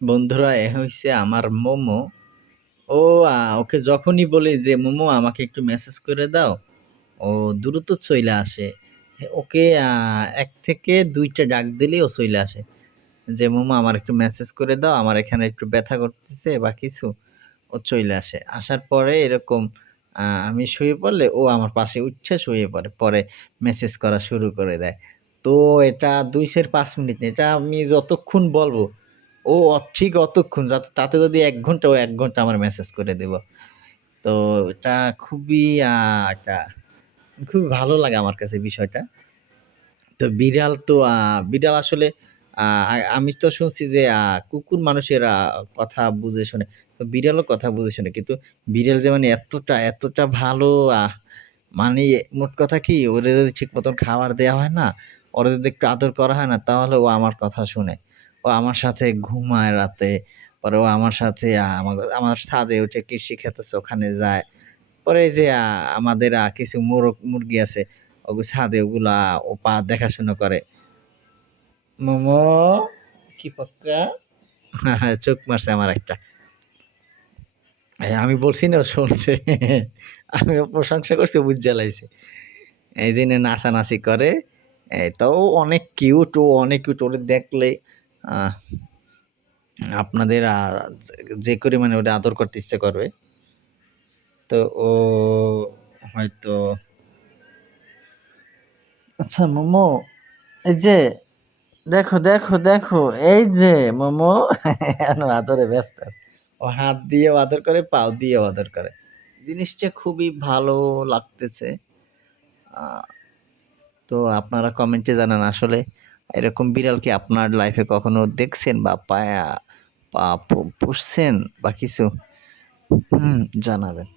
বন্ধুরা এ হইছে আমার মোমো। ও ওকে যখনই বলি যে, "মোমো আমাকে একটু মেসেজ করে দাও।" ও দ্রুত চইলা আসে। ওকে এক থেকে দুইটা ডাক দিলেই ও চইলা আসে। যে, "মোমো আমার একটু মেসেজ করে দাও। আমার এখানে একটু ব্যথা করতেছে বা কিছু।" ও চইলা আসে। আসার পরে এরকম আমি শুয়ে পড়লে ও আমার পাশে উইঠা শুয়ে পড়ে। পরে মেসেজ করা শুরু করে দেয়। তো এটা ২ সের ৫ মিনিট এটা আমি যতক্ষণ বলব, ও ঠিক অতক্ষণ যাতে তাতে যদি এক ঘণ্টা, ও এক ঘণ্টা আমার মেসেজ করে দিব। তো এটা খুবই একটা খুবই ভালো লাগে আমার কাছে বিষয়টা। তো বিড়াল তো বিড়াল আসলে আমি তো শুনছি যে কুকুর মানুষের কথা বুঝে শোনে। তো বিড়ালও কথা বুঝে শোনে। কিন্তু বিড়াল যে মানে এতটা, এতটা ভালো মানে মোট কথা কি ওরে যদি ঠিক মতন খাবার দেওয়া হয় না, ওরে যদি একটু আদর করা হয় না, তাহলে ও আমার কথা শুনে। ও আমার সাথে ঘুমায় রাতে। পরে ও আমার সাথে আ আমা আমার ছাদে উঠে কৃষি আছে ওখানে যায়। পরে এই যে আমাদের কিছু মোরগ মুরগি আছে, ওগো ছাদে ওগুলা ও পা দেখাশোনা করে। মোমো কি পক্কা? চোখ মারছে আমার একটা। আমি বলছি না শুনছে। আমি প্রশংসা করছি ও বুইঝা লাইছে। এইজন্য নাচানাচি করে। তো অনেক কিউট, ও অনেক কিউট। ওরে দেখলে আপনাদের যে পরিমাণে ওটা আদর করতে ইচ্ছে করবে। তো ও হয়তো আচ্ছা মোমো, এই যে দেখো, দেখো, দেখো, এই যে মোমো আদরে ব্যস্ত আছে। ও হাত দিয়েও আদর করে, পাও দিয়েও আদর করে। জিনিসটা খুবই ভালো লাগতেছে। তো আপনারা কমেন্টে জানান আসলে এরকম বিড়াল কি আপনার লাইফে কখনো দেখছেন বা পায়া পুষছেন বা কিছু? হুম, জানাবেন।